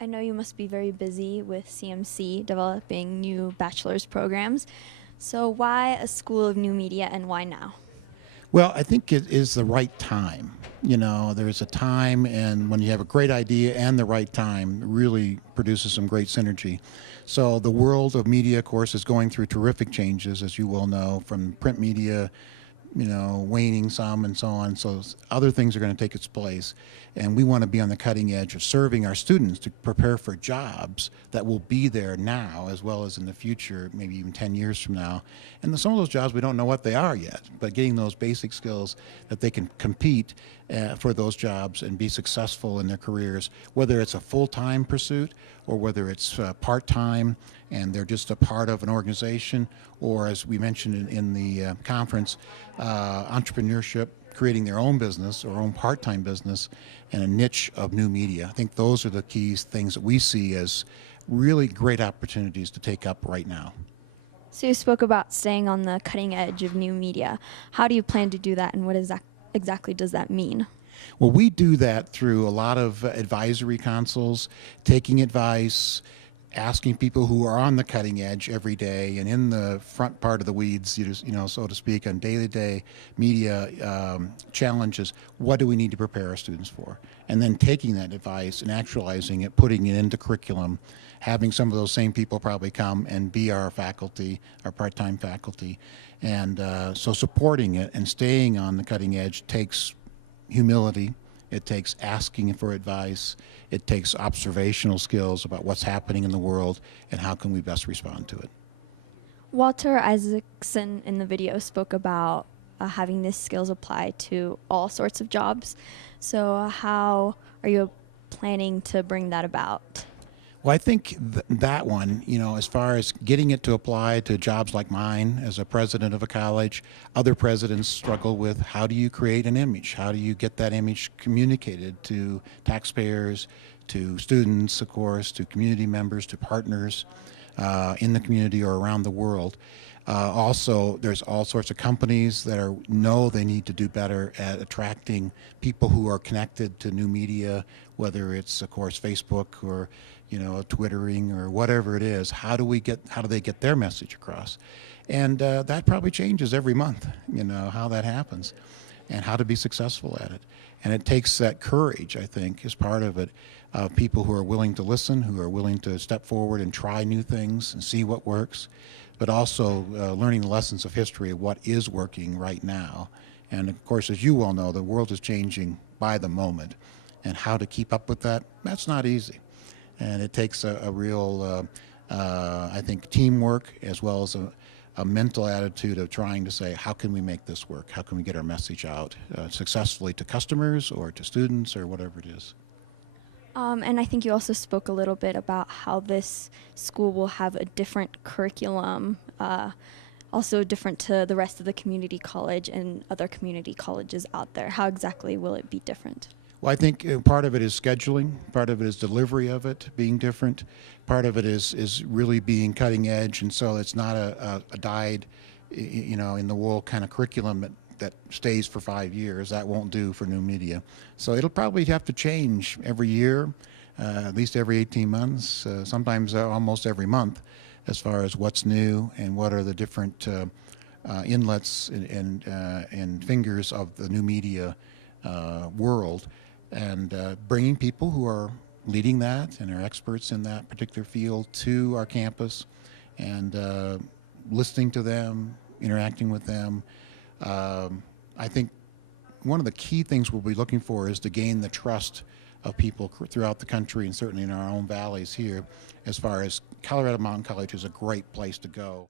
I know you must be very busy with CMC developing new bachelor's programs. So why a School of New Media and why now? Well, I think it is the right time. There's a time, and when you have a great idea and the right time, it really produces some great synergy. So the world of media, of course, is going through terrific changes, as you well know, from print media, waning some and so on. So other things are going to take its place. And we want to be on the cutting edge of serving our students to prepare for jobs that will be there now as well as in the future, maybe even 10 years from now. And some of those jobs, we don't know what they are yet, but getting those basic skills that they can compete for those jobs and be successful in their careers, whether it's a full-time pursuit or whether it's part-time and they're just a part of an organization, or as we mentioned in the conference, entrepreneurship, creating their own business or own part-time business and a niche of new media. I think those are the key things that we see as really great opportunities to take up right now. So you spoke about staying on the cutting edge of new media. How do you plan to do that, and what exactly does that mean? Well, we do that through a lot of advisory consults, taking advice, asking people who are on the cutting edge every day and in the front part of the weeds, so to speak, on day-to-day media challenges, what do we need to prepare our students for? And then taking that advice and actualizing it, putting it into curriculum, having some of those same people probably come and be our faculty, our part-time faculty. And so supporting it and staying on the cutting edge takes humility. It takes asking for advice. It takes observational skills about what's happening in the world and how can we best respond to it. Walter Isaacson in the video spoke about having these skills apply to all sorts of jobs. So how are you planning to bring that about? Well, I think that one, as far as getting it to apply to jobs like mine as a president of a college, other presidents struggle with how do you create an image? How do you get that image communicated to taxpayers, to students, of course, to community members, to partners in the community or around the world? Also, there's all sorts of companies that know they need to do better at attracting people who are connected to new media, whether it's, of course, Facebook or Twittering or whatever it is. How do they get their message across? And that probably changes every month. How that happens, and how to be successful at it. And it takes that courage, I think, as part of it. People who are willing to listen, who are willing to step forward and try new things and see what works, but also learning the lessons of history of what is working right now. And of course, as you well know, the world is changing by the moment, and how to keep up with that, that's not easy. And it takes a real, I think, teamwork as well as a mental attitude of trying to say, how can we make this work? How can we get our message out successfully to customers or to students or whatever it is? And I think you also spoke a little bit about how this school will have a different curriculum, also different to the rest of the community college and other community colleges out there. How exactly will it be different? Well, I think part of it is scheduling, part of it is delivery of it being different, part of it is really being cutting edge, and so it's not a dyed, in the wool kind of curriculum that stays for 5 years. That won't do for new media. So it'll probably have to change every year, at least every 18 months, sometimes almost every month, as far as what's new and what are the different inlets and fingers of the new media world. And bringing people who are leading that and are experts in that particular field to our campus and listening to them, interacting with them. I think one of the key things we'll be looking for is to gain the trust of people throughout the country and certainly in our own valleys here, as far as Colorado Mountain College is a great place to go.